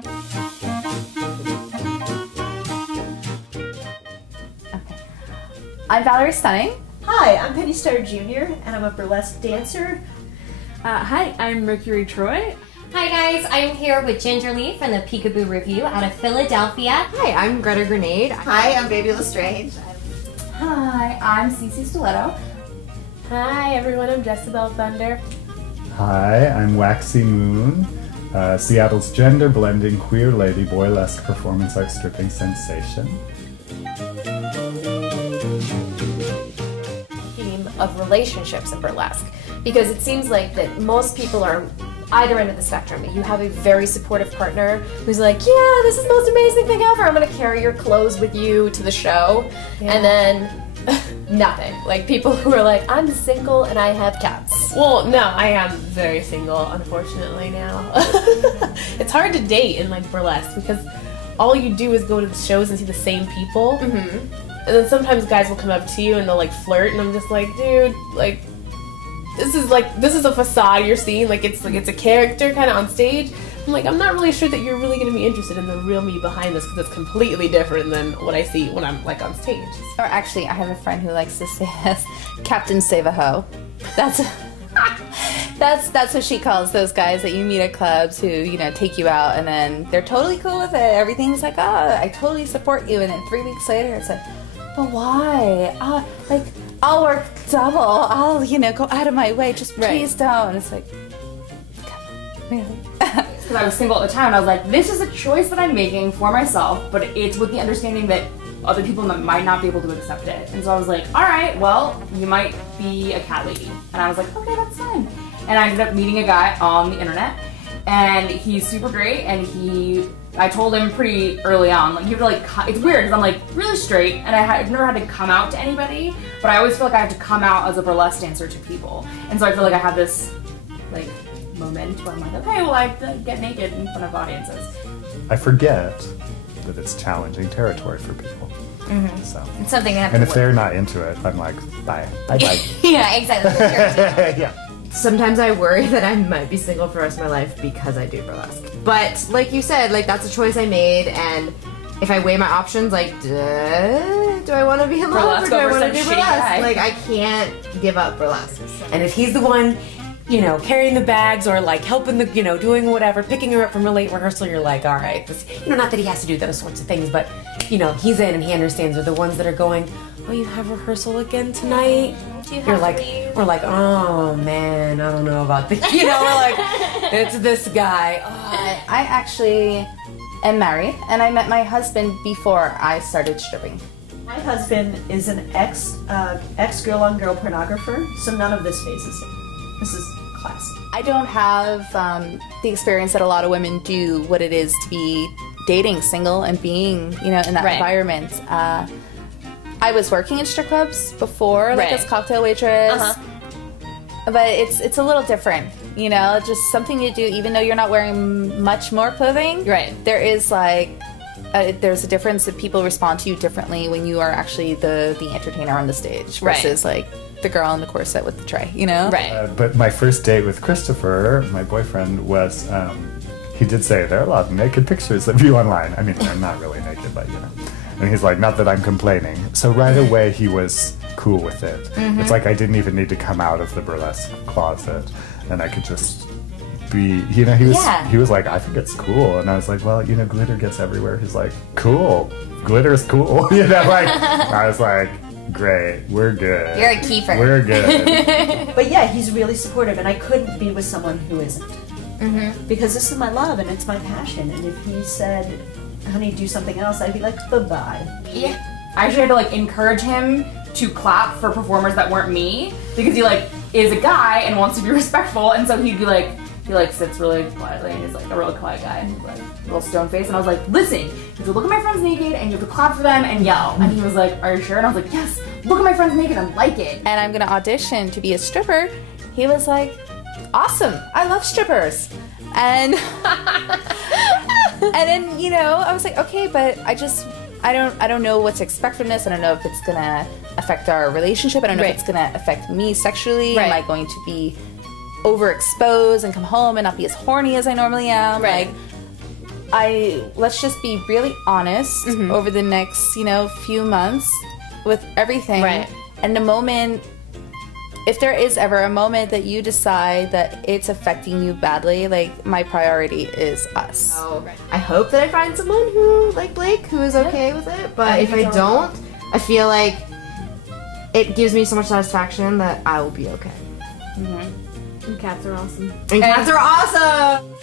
I'm Valerie Stunning. Hi, I'm Penny Star Jr. and I'm a burlesque dancer. Hi, I'm Mercury Troy. Hi guys, I'm here with Ginger Lee from the Peekaboo Review out of Philadelphia. Hi, I'm Greta Grenade. Hi, I'm Baby Lestrange. Hi, I'm Cece Stiletto. Hi everyone, I'm Jessabelle Thunder. Hi, I'm Waxy Moon, Seattle's gender-blending queer lady burlesque performance art stripping sensation. Theme of relationships in burlesque, because it seems like that most people are either end of the spectrum. You have a very supportive partner who's like, yeah, this is the most amazing thing ever. I'm gonna carry your clothes with you to the show. Yeah. And then nothing. Like people who are like, I'm single and I have cats. Well, no, I am very single, unfortunately now. It's hard to date in like burlesque because all you do is go to the shows and see the same people. Mm-hmm. And then sometimes guys will come up to you and they'll like flirt, and I'm just like, dude, like this is a facade you're seeing, like it's a character kind of on stage. I'm like, I'm not really sure that you're really going to be interested in the real me behind this, because it's completely different than what I see when I'm like on stage. Or actually, I have a friend who likes to say this, Captain Save-A-Ho. That's what she calls those guys that you meet at clubs who, you know, take you out and then they're totally cool with it. Everything's like, oh, I totally support you. And then 3 weeks later, it's like, but why? Like, I'll work double. I'll, you know, go out of my way. Just please don't. It's like, really? Because I was single at the time, and I was like, this is a choice that I'm making for myself, but it's with the understanding that other people might not be able to accept it. And so I was like, all right, well, you might be a cat lady. And I was like, okay, that's fine. And I ended up meeting a guy on the internet, and he's super great, and I told him pretty early on, like, you have to like, it's weird because I'm like really straight, and I've never had to come out to anybody, but I always feel like I have to come out as a burlesque dancer to people. And so I feel like I have this like moment where I'm like, okay, well, I have to get naked in front of audiences. I forget that it's challenging territory for people. Mm-hmm. So it's something I have and to if they're not into it, I'm like, bye. Yeah, exactly. Yeah. Sometimes I worry that I might be single for the rest of my life because I do burlesque. But like you said, like that's a choice I made, and if I weigh my options, like, do I want to be in love or do I want to do burlesque? Like, I can't give up burlesque. And if he's the one, you know, carrying the bags or like helping the, you know, doing whatever, picking her up from a late rehearsal, you're like, all right, this, you know, not that he has to do those sorts of things, but, you know, he's in and he understands. Are the ones that are going, oh, you have rehearsal again tonight? We're like, oh man, I don't know about this. You know, we're like, it's this guy. Oh. I actually am married, and I met my husband before I started stripping. My husband is an ex-girl-on-girl pornographer, so none of this phases him. This is classy. I don't have the experience that a lot of women do, what it is to be dating single and being, you know, in that environment. I was working in strip clubs before, like as cocktail waitress, but it's a little different, you know, just something you do even though you're not wearing much more clothing. Right. There is like, there's a difference that people respond to you differently when you are actually the entertainer on the stage versus like the girl in the corset with the tray, you know? Right. But my first date with Christopher, my boyfriend, was, he did say, there are a lot of naked pictures of you online. I mean, they're not really naked, but you know. And he's like, not that I'm complaining. So right away he was cool with it. Mm-hmm. It's like I didn't even need to come out of the burlesque closet, and I could just be, you know, he was like, I think it's cool. And I was like, well, you know, glitter gets everywhere. He's like, cool, glitter's cool. You know, like, I was like, great, we're good. You're a keeper. We're good. But yeah, he's really supportive, and I couldn't be with someone who isn't. Mm-hmm. Because this is my love and it's my passion, and if he said, honey, do something else, I'd be like, bye-bye. Yeah. I actually had to like encourage him to clap for performers that weren't me, because he like is a guy and wants to be respectful, and so he sits really quietly and he's like a really quiet guy, and he's like a little stone face, and I was like, listen, you have to look at my friends naked and you have to clap for them and yell. And he was like, are you sure? And I was like, yes, look at my friends naked and like it. And I'm gonna audition to be a stripper. He was like, awesome, I love strippers. And and then, you know, I was like, okay, but I don't know what to expect from this. I don't know if it's gonna affect our relationship. I don't know if it's gonna affect me sexually. Am I going to be overexposed and come home and not be as horny as I normally am? Like, let's just be really honest over the next, few months with everything. Right. And the moment, if there is ever a moment that you decide that it's affecting you badly, like, my priority is us. So I hope that I find someone who, like Blake, who is okay with it. But if I don't, I feel like it gives me so much satisfaction that I will be okay. And cats are awesome. And cats are awesome!